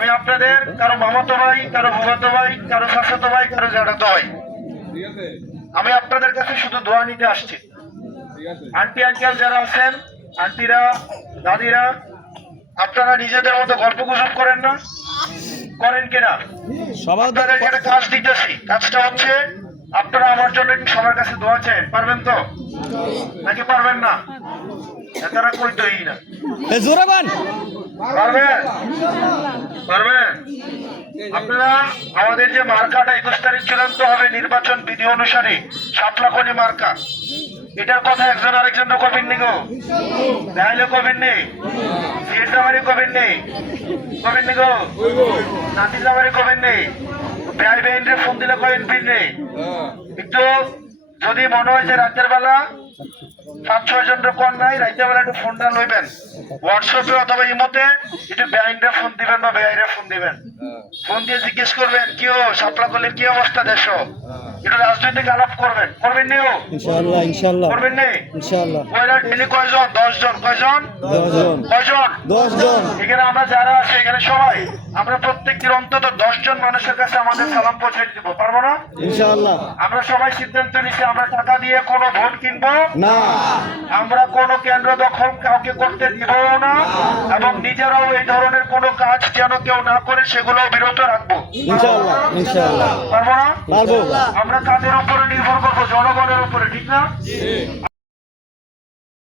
আমি আপনাদের কারো মামাতো ভাই, কারো ফুফাতো ভাই, কারো চাচাতো ভাই, কারো জ্যাঠাতো ভাই। আমি আপনাদের কাছে শুধু দোয়া নিতে আসছি। আন্টি আঙ্কেল যারা আছেন, আন্টিরা, দাদিরা, আপনারা নিজেদের মতো গল্প গুজব করেন না? করেন কিনা? আপনাদেরকে একটা কাজ দিতেছি। কাজটা হচ্ছে আপনারা আমার জন্য একটু সবার কাছে দোয়া চান। পারবেন তো নাকি পারবেন না? তারা কইতই না। পারবেন? পারবেন? আপনারা আমাদের যে মার্কাটা 21 তারিখ চূড়ান্ত হবে নির্বাচন বিধি অনুসারে, সাতলাখনি মার্কা, এটার কথা একজন আরেকজন কবেন নি গো? দেখাইলে কবেন নি? সিএসআবারে কবেন নি? কবেন নি গো? নাতিজাবারে কবেন নি? বেআই বেআইনরে ফোন দিলে কবেন পিন নেই? একটু যদি মনে হয় যে রাতের বেলা 5-6 জনের কল নাই, রাতের বেলা একটু ফোনটা লইবেন, হোয়াটসঅ্যাপে অথবা ইমোতে একটু বেআইনরে ফোন দিবেন বা বেআইরে ফোন দিবেন। ফোন দিয়ে জিজ্ঞেস করবেন কি ও সাপলাকলের কি অবস্থা দেশ, একটু রাজনৈতিক আলাপ করবেন। করবেন নি ও? ইনশাআল্লাহ ইনশাআল্লাহ করবেন নি? ইনশাআল্লাহ। কয়টা ডেলি কয়জন? 10 জন। কয়জন? 10 জন। কয়জন? 10 জন। এখানে আমরা যারা আছি এখানে সবাই আমরা প্রত্যেকটির অন্তত 10 জন মানুষের কাছে আমাদের সালাম পৌঁছে দিব। পারবো না? ইনশাআল্লাহ। আমরা সবাই সিদ্ধান্ত নিচ্ছি আমরা টাকা দিয়ে কোনো ভোট কিনবো না, আমরা কোনো কেন্দ্র দখল কাউকে করতে দিব না, এবং নিজেরাও এই ধরনের কোনো কাজ যেন কেউ না করে সেগুলো বিরত রাখবো। ইনশাআল্লাহ ইনশাআল্লাহ। পারবো না? পারবো। আমরা কাদের উপরে নির্ভর করবো? জনগণের উপরে, ঠিক না?